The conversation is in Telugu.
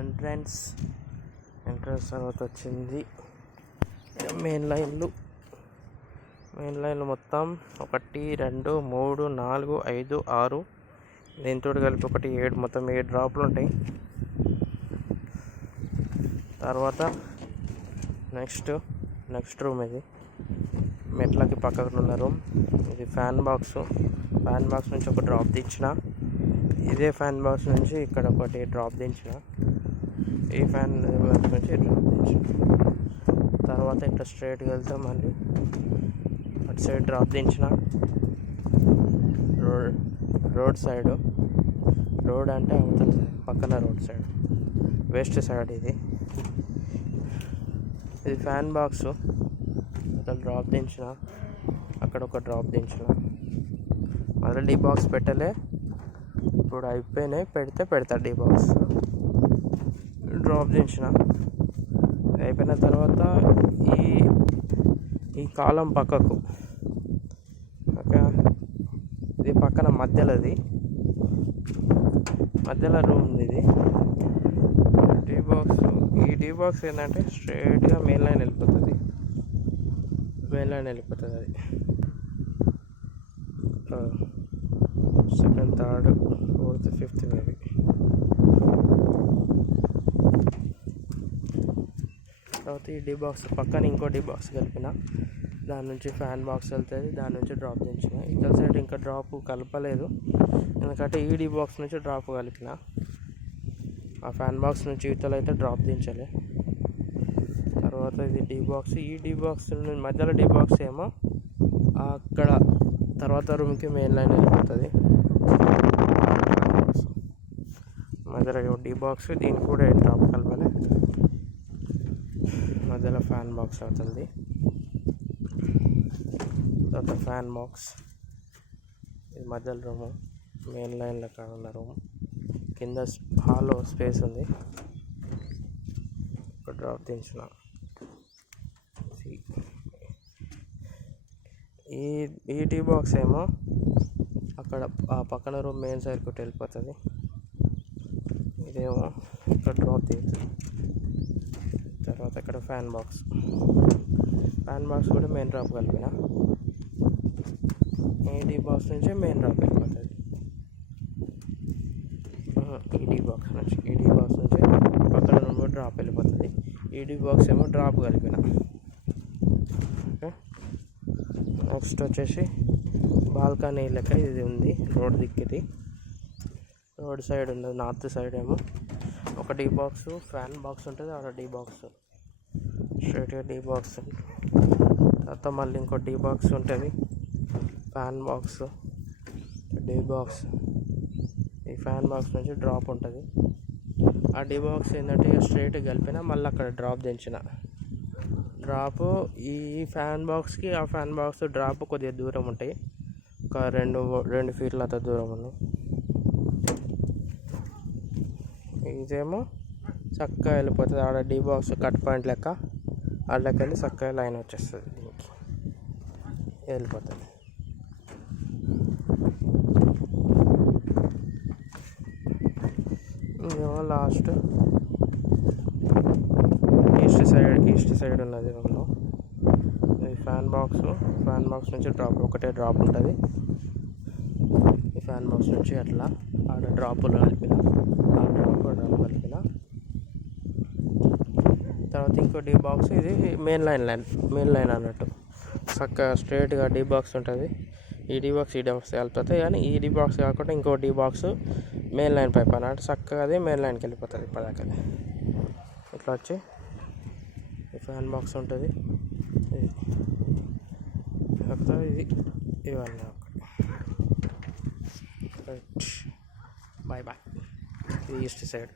ఎంట్రన్స్ తర్వాత వచ్చింది మెయిన్ లైన్లు మొత్తం 1 2 3 4 5 6 దీంతో కలిపి 1 7 మొత్తం 7 డ్రాప్లు ఉంటాయి. తర్వాత నెక్స్ట్ రూమ్ ఇది మెట్లకి పక్కన ఉన్న రూమ్. ఇది ఫ్యాన్ బాక్స్ నుంచి ఒక డ్రాప్ దించిన, ఇదే ఫ్యాన్ బాక్స్ నుంచి ఇక్కడ ఒకటి డ్రాప్ దించిన, ఈ ఫ్యాన్ బాక్స్ నుంచి డ్రాప్ దించిన. తర్వాత ఇట్లా స్ట్రైట్గా వెళ్తాం, మళ్ళీ అటు సైడ్ డ్రాప్ దించిన. రోడ్ సైడ్ అంటే అవతల పక్కన రోడ్ సైడ్ వెస్ట్ సైడ్ ఇది ఫ్యాన్ బాక్స్. అక్కడ డ్రాప్ దించిన, అక్కడ ఒక డ్రాప్ దించిన. మళ్ళీ డీ బాక్స్ పెట్టలే, ఇప్పుడు అయిపోయినాయి, పెడతా డీ బాక్స్. డ్రాప్ దించిన అయిపోయిన తర్వాత ఈ కాలం పక్కకు ఓకే, ఇది పక్కన మధ్యలో రూమ్ ఉంది. ఇది డీ బాక్స్ ఏంటంటే స్ట్రైట్గా మెయిన్ లైన్ వెళ్ళిపోతుంది. అది second, third, fourth, fifth maybe. తర్వాత ఈ డీ బాక్స్ పక్కన ఇంకో డీ బాక్స్ కలిపిన, దాని నుంచి ఫ్యాన్ బాక్స్ వెళ్తుంది, దాని నుంచి డ్రాప్ దించిన. ఇతర సైడ్ ఇంకా డ్రాప్ కలపలేదు, ఎందుకంటే ఈ డీ బాక్స్ నుంచి డ్రాప్ కలిపిన. ఆ ఫ్యాన్ బాక్స్ నుంచి ఇతల అయితే డ్రాప్ దించలే. తర్వాత ఇది డీ బాక్స్. ఈ డీ బాక్స్ మధ్యలో డీ బాక్స్ ఏమో అక్కడ తర్వాత రూమ్కి మెయిన్ లైన్ వెళ్ళిపోతుంది. మధ్యలో డీ బాక్స్, దీనికి కూడా డ్రాప్ కలపాలి. మధ్యలో ఫ్యాన్ బాక్స్ అవుతుంది. తర్వాత ఫ్యాన్ బాక్స్, ఇది మధ్యలో రూము, మెయిన్ లైన్లో కానున్న రూమ్. కింద హాల్లో స్పేస్ ఉంది, ఒక డ్రాప్ దించిన. ఈ టీ బాక్స్ ఏమో అక్కడ ఆ పక్కన రూమ్ మెయిన్ సైడ్కి వెళ్ళిపోతుంది. ఇదేమో ఇక్కడ డ్రాప్ దిగుతుంది. తర్వాత ఇక్కడ ఫ్యాన్ బాక్స్ కూడా మెయిన్ డ్రాప్ కలిపిన. ఈ టీ బాక్స్ నుంచి మెయిన్ డ్రాప్ వెళ్ళిపోతుంది. ఈ డీ బాక్స్ నుంచి పక్కన రూమ్ డ్రాప్ వెళ్ళిపోతుంది. ఈ డీ బాక్స్ ఏమో డ్రాప్ కలిపిన. ఓకే, నెక్స్ట్ వచ్చేసి బాల్కనీ లెక్క ఇది ఉంది, రోడ్ దిక్కిది. రోడ్ సైడ్ ఉంది, నార్త్ సైడ్ ఏమో ఒక డీ బాక్స్, ఫ్యాన్ బాక్స్ ఉంటుంది, అక్కడ డీ బాక్స్, స్ట్రైట్గా డీ బాక్స్. తర్వాత మళ్ళీ ఇంకో డీ బాక్స్ ఉంటుంది, ఫ్యాన్ బాక్స్, డీ బాక్స్. ఈ ఫ్యాన్ బాక్స్ నుంచి డ్రాప్ ఉంటుంది. ఆ డీ బాక్స్ ఏంటంటే స్ట్రైట్గా కలిపిన, మళ్ళీ అక్కడ డ్రాప్ దించిన. డ్రాప్ ఈ ఫ్యాన్ బాక్స్కి ఆ ఫ్యాన్ బాక్స్ డ్రాప్ కొద్దిగా దూరం ఉంటాయి, ఒక 2 ఫీట్ల అంత దూరం ఉన్నాయి. ఇదేమో చక్కగా వెళ్ళిపోతుంది, ఆడ డీ బాక్స్ కట్ పాయింట్ లెక్క అక్కడికి వెళ్ళి చక్కగా లైన్ వచ్చేస్తుంది, దీనికి వెళ్ళిపోతుంది. ఇదేమో లాస్ట్ ఈస్ట్ సైడ్ ఉన్నది రూమ్లో. ఇది ఫ్యాన్ బాక్స్ నుంచి ఒకటే డ్రాప్ ఉంటుంది. ఈ ఫ్యాన్ బాక్స్ నుంచి అట్లా ఆడ డ్రాపులు కలిపిన. తర్వాత ఇంకో డీ బాక్స్, ఇది మెయిన్ లైన్ అన్నట్టు చక్కగా స్ట్రైట్గా డీ బాక్స్ ఉంటుంది. ఈ డీ బాక్స్ వెళ్ళిపోతాయి, కానీ ఈ డీ బాక్స్ కాకుండా ఇంకో D box main line pipe అన్నట్టు చక్కగా అది మెయిన్ లైన్కి వెళ్ళిపోతుంది. ఇప్పటిదాకా ఇట్లా వచ్చి ఈ ఫ్యాన్ బాక్స్ ఉంటుంది, ఇది ఇవన్నీ ఒకటి. బాయ్. ఇది ఈస్ట్ సైడ్.